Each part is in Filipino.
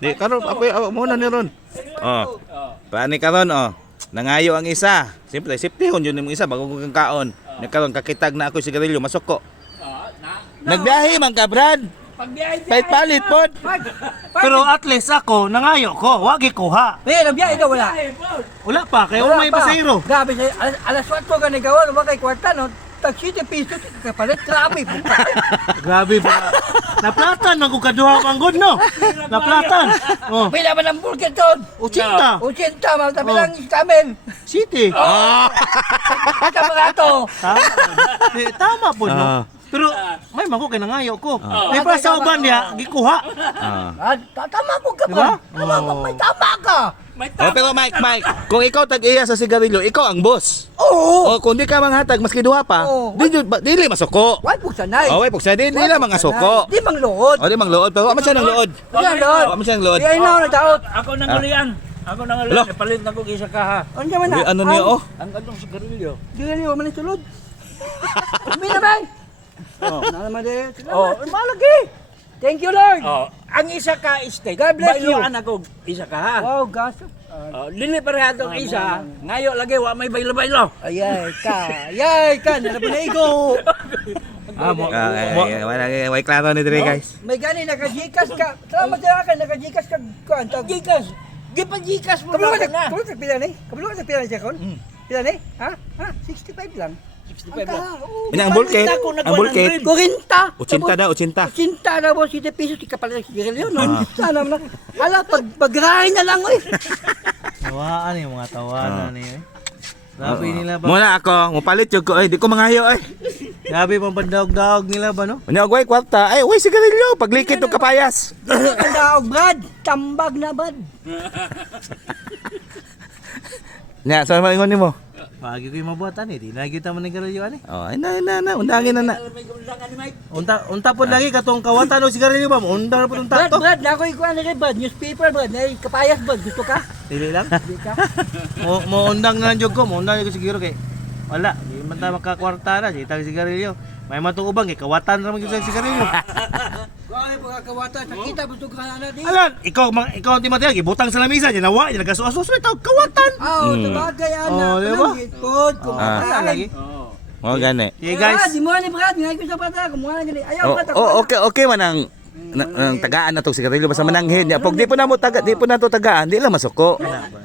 Di karon apoy mo na ni ron. Oh. Paani karon oh. Nangayo ang isa. Siyempre, siptihon yun yung isa bago kang kaon. Nagkaroon kakitag na ako sigarilyo, masok ko. Nagbiyahe man ka, Brad. Palit pod. Pero at least ako, nangayo ko, wag ikuha. Nagbiyahe ka wala. Wala pa, kaya may pasahero. Grabe, alas 8 ka nagawa, wala kay kwarta, no? Tag 7 piso, kapalit, grabe po. Grabe ba? Naplatan, magkukaduha ang good, no? Naplatan. Oh. Pila ba ng burger doon? 80. 80, mga tabi lang kamen. City. Ata mga to. Tama po, no? Pero may mako kay nangayo ko. May para sa uban niya, gikuha. Tama po ka Diba? ba? Tama po, may tama ka. Oh, pero Mike, kung ikaw tag-iya sa sigarilyo, ikaw ang boss. Oo. O kung di ka manghatag maski duha pa, Oo. dili masoko. Why po sanay? Oh, way pugsa di lang mga soko. Di mang lood. O di mang lood, pero man siya ng lood. Yan lood. Wa man siya ng lood. Di ay na daot. Ako nang ulian. Ako nang Hello? ulian. Palit na ko isa ka ha. Ano naman na? Ano niya oh? Ang anong sigarilyo. Di rin man sulod. Mina ba? Oh, na naman din. Oh, Malagi. Thank you, Lord. Oh, ang isa ka steak. God bless you. Bailoan ako isa ka ha. Wow, gaso. Oh, dili parehadong isa. Ngayo lagi wa may bailo-bailo. Ayay ka, nalapanaigo. Way klaro ni dire guys. May gani nakajikas ka. Salamat ka, nakajikas ka. Kuan tag. Gikas. Gipagikas mo Kabalo na. ka pila ni? Kabalo ka pila ni Jakon? Pila ni? Ha? 65 lang. 65 lang. Ina ang bulket. Ang bulket. 40. 80 daw, 80. 80 na mo 7 pesos di ka pala sigarilyo no. Sana na. Hala pagrahin na lang oy. Tawaan yung mga tawanan niyo. Grabe nila ba? Muna ako, mupalit jud ko di ko mangayo Grabe pang pandaog-daog nila ba, no? Unya way kwarta, way sigarilyo, paglikit og kapayas. Ganda og Brad, tambag na bad. Nya, sa malingon nimo? Pagi ko yung mabuhatan eh, di lagi tama ng garilyo ani. Oh, na, undangin na. May guldangan ni Mike. Unta po lagi katong kawatan o sigarilyo ba? Unda na po itong tato. Brad, na ako ikuan ni Brad, newspaper Brad, na kapayas Brad, gusto ka? Dili lang. Di ka? Mo undang na lang jud ko, mo undang ko siguro kay. Wala, di man ta makakwarta na, di tag sigarilyo. May matubang eh, kawatan ra man gyud sa sigarilyo. Kuan po kakawata, sakita gusto ka na di. Alan, ikaw ang timatay, gibutang sa lamisa, di nawa, di nagaso-aso, tawag kawatan. Oh, tabagay ana. Diba? Pod, Wala lagi. Oh. Oh, gani. Okay guys. Di mo ni Brad, ngay ko sa pata, kumuha gani. Ayaw pa ta. Okay man ang tagaan na tong sigarilyo basta mananghin niya. Pag di po na mo taga, di po na to tagaan, di lang masuko.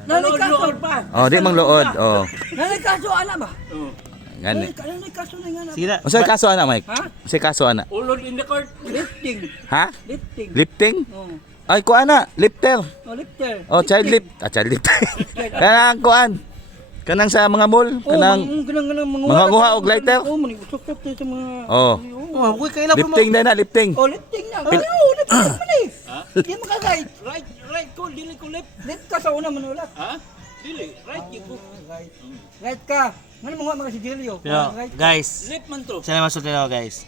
Luod pa. Oh, di mang luod. Oh, Nanay kaso ana ba? gani. Nanay kaso na nga na. Sila. Unsay kaso ana, Mike? Ha? Unsay kaso ana? Ulod in the court. Lifting. Ha? Lifting. Lifting? Oh, Ay, kuana, lifter. lifter. Oh, child lift. Child lift. Kanang kuan. Kanang sa mga mall, kanang mga nguha og lighter? Oh, manigusok-tok sa mga. Oh, Oh, kuy kailan po mo. lifting na lifting. Oh, lifting na. Oh, lifting man eh. Di mo ka right. Right ko, dili ko left. Lift ka sa una manulat. Ha? Dili, right ko. Right ka. Ngano mo nga mga sigilyo? Pero, Right. guys, Left man to. sana masulti na ako guys.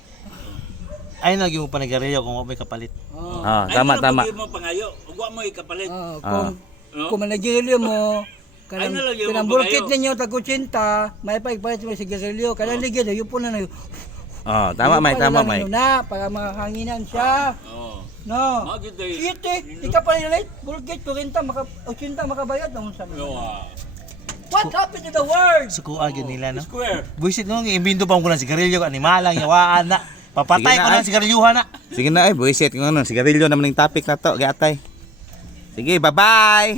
Ay lagi mo pa nagarilyo kung may kapalit. Oh. Ah, Ay, tama ano tama. pag mo pangayo? Ug wa mo ikapalit. Oh, Ah. kung managilyo mo, Ay, nalagyan mo kanang ba bulkit kayo? ninyo tag-80, may pagpalit mo sigilyo. Kanang ligid, yun po na na. Oh, tama Mike, tama Mike. Na, para makahanginan siya. Oo. No. Mao gyud day. Kite, di ka pa late. Bulkit, 40, 80 makabayad. Ang sama. Wow. What happened to the world? Sukuan yun nila no. Square. Buisit nung imbindo pa ko ng sigarilyo animalang yawaan na. Papatay Sige na, ko ng sigarilyuhan na. Sige na buisit ng ano, sigarilyo naman yung topic na to, gatay. Sige, bye-bye.